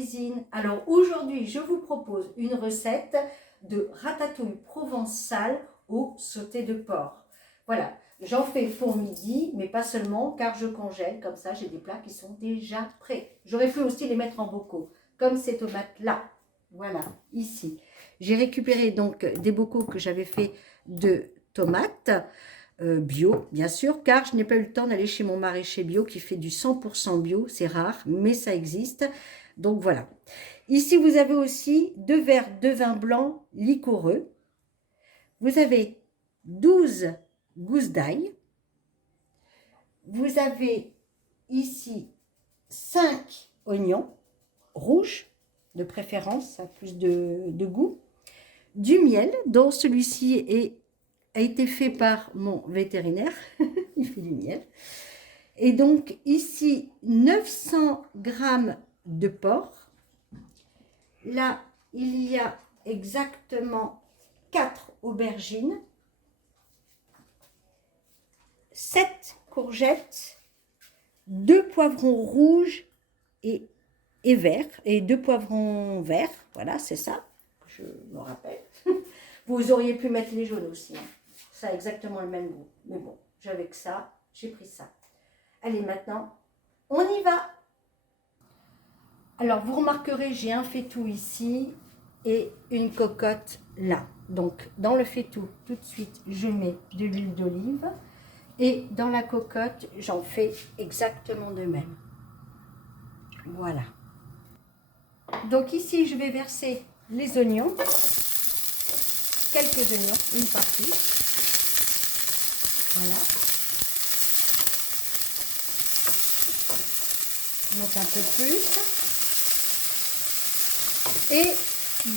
cuisine. Alors aujourd'hui, je vous propose une recette de ratatouille provençale au sauté de porc. Voilà, j'en fais pour midi, mais pas seulement, car je congèle, comme ça j'ai des plats qui sont déjà prêts. J'aurais pu aussi les mettre en bocaux, comme ces tomates-là. Voilà, ici. J'ai récupéré donc des bocaux que j'avais fait de tomates. Bio, bien sûr, car je n'ai pas eu le temps d'aller chez mon maraîcher bio qui fait du 100% bio, c'est rare, mais ça existe. Donc voilà. Ici, vous avez aussi 2 verres de vin blanc liquoreux. Vous avez 12 gousses d'ail. Vous avez ici 5 oignons rouges, de préférence, ça a plus de goût. Du miel, dont celui-ci a été fait par mon vétérinaire. Il fait du miel. Et donc ici 900 grammes de porc. Là il y a exactement 4 aubergines, 7 courgettes, 2 poivrons rouges et verts, et 2 poivrons verts. Voilà, c'est ça, je me rappelle. Vous auriez pu mettre les jaunes aussi, hein. Ça a exactement le même goût. Mais bon, j'avais que ça, j'ai pris ça. Allez, maintenant, on y va. Alors, vous remarquerez, j'ai un faitout ici et une cocotte là. Donc, dans le faitout, tout de suite, je mets de l'huile d'olive. Et dans la cocotte, j'en fais exactement de même. Voilà. Donc ici, je vais verser les oignons. Quelques oignons, une partie. Voilà. Mettre un peu plus. Et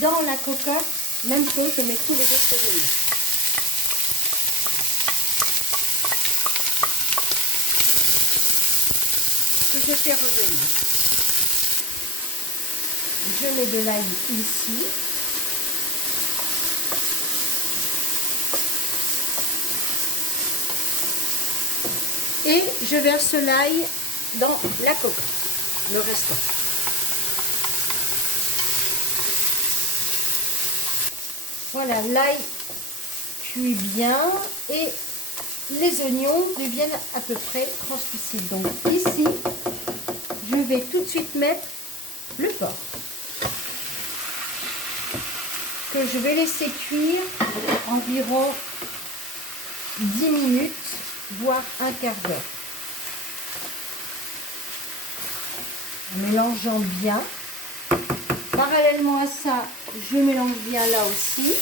dans la cocotte, même chose, je mets tous les autres oignons. Que je fais revenir. Je mets de l'ail ici. Et je verse l'ail dans la cocotte, le restant. Voilà, l'ail cuit bien et les oignons deviennent à peu près translucides. Donc ici, je vais tout de suite mettre le porc que je vais laisser cuire environ 10 minutes, voire un quart d'heure. En mélangeant bien. Parallèlement à ça, je mélange bien là aussi.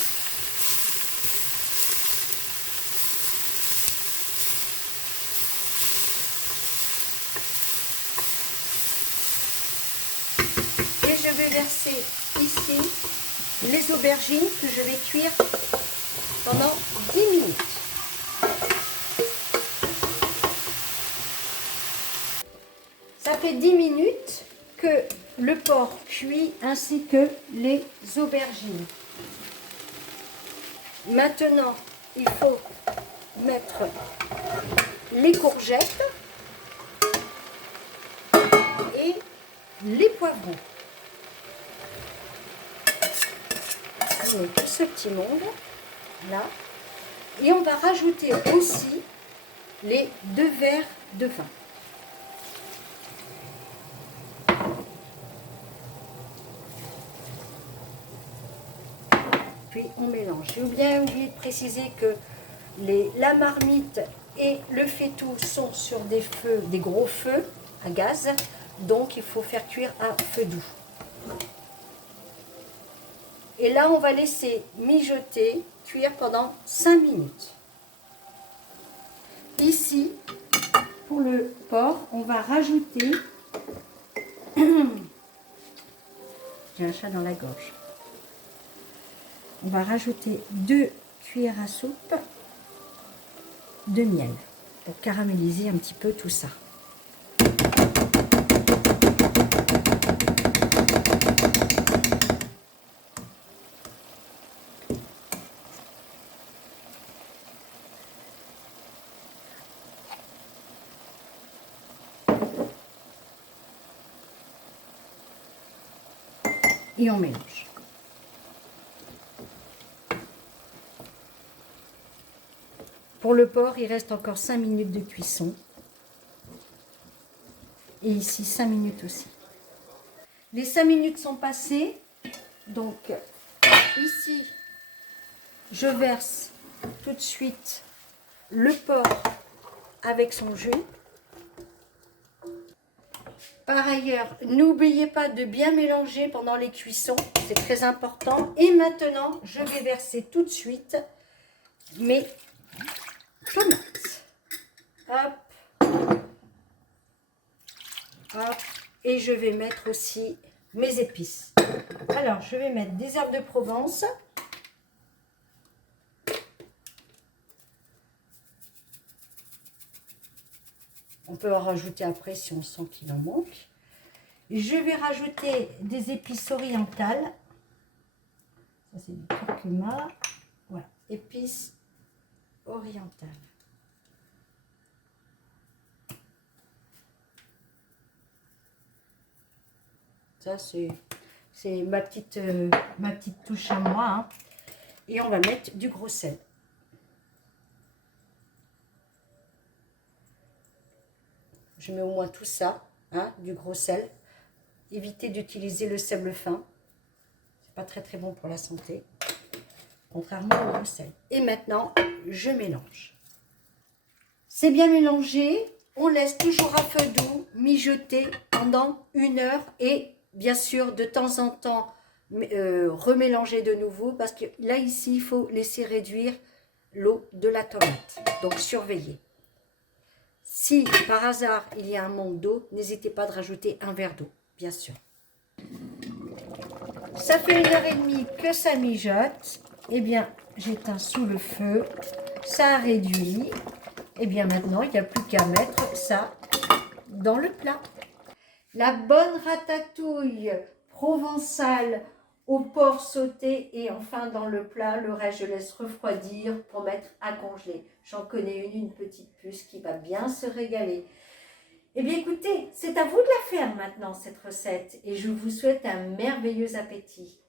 Et je vais verser ici les aubergines que je vais cuire pendant 10 minutes. Ça fait 10 minutes que le porc cuit ainsi que les aubergines. Maintenant, il faut mettre les courgettes et les poivrons. On met tout ce petit monde là. Et on va rajouter aussi les 2 verres de vin. Puis on mélange. J'ai bien oublié de préciser que la marmite et le faitout sont sur des feux, des gros feux à gaz, donc il faut faire cuire à feu doux. Et là, on va laisser mijoter, cuire pendant 5 minutes. Ici, pour le porc, on va rajouter... J'ai un chat dans la gorge. On va rajouter 2 cuillères à soupe de miel pour caraméliser un petit peu tout ça. et on mélange. Pour le porc, il reste encore 5 minutes de cuisson. Et ici, 5 minutes aussi. Les 5 minutes sont passées. Donc, ici, je verse tout de suite le porc avec son jus. Par ailleurs, n'oubliez pas de bien mélanger pendant les cuissons. C'est très important. Et maintenant, je vais verser tout de suite mes tomates. Hop. Hop. Et je vais mettre aussi mes épices. Alors, je vais mettre des herbes de Provence. On peut en rajouter après si on sent qu'il en manque. Je vais rajouter des épices orientales. Ça, c'est du curcuma. Voilà, épices orientales. Ça, c'est ma petite touche à moi. Hein. Et on va mettre du gros sel. Je mets au moins tout ça, hein, du gros sel. Évitez d'utiliser le sel fin. C'est pas très bon pour la santé. Contrairement au gros sel. Et maintenant, je mélange. C'est bien mélangé. On laisse toujours à feu doux mijoter pendant 1 heure. Et bien sûr, de temps en temps, remélanger de nouveau. Parce que là, ici, il faut laisser réduire l'eau de la tomate. Donc, surveillez. Si par hasard il y a un manque d'eau, n'hésitez pas de rajouter un verre d'eau, bien sûr. Ça fait 1h30 que ça mijote. Eh bien, j'éteins sous le feu. Ça a réduit. Eh bien, maintenant, il n'y a plus qu'à mettre ça dans le plat. La bonne ratatouille provençale au porc sauté et enfin dans le plat, le reste je laisse refroidir pour mettre à congeler. J'en connais une petite puce qui va bien se régaler. Eh bien écoutez, c'est à vous de la faire maintenant cette recette et je vous souhaite un merveilleux appétit.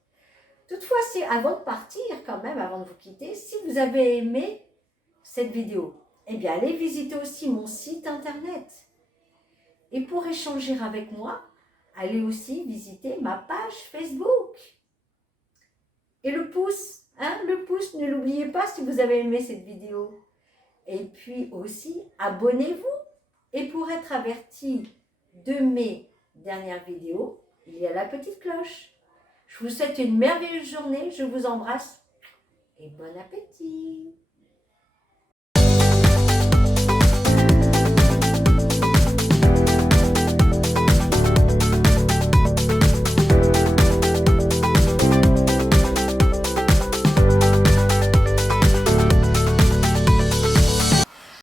Toutefois, avant de partir quand même, avant de vous quitter, si vous avez aimé cette vidéo, eh bien allez visiter aussi mon site internet. Et pour échanger avec moi, allez aussi visiter ma page Facebook. Et le pouce, le pouce, ne l'oubliez pas si vous avez aimé cette vidéo. Et puis aussi, abonnez-vous. Et pour être averti de mes dernières vidéos, il y a la petite cloche. Je vous souhaite une merveilleuse journée, je vous embrasse et bon appétit.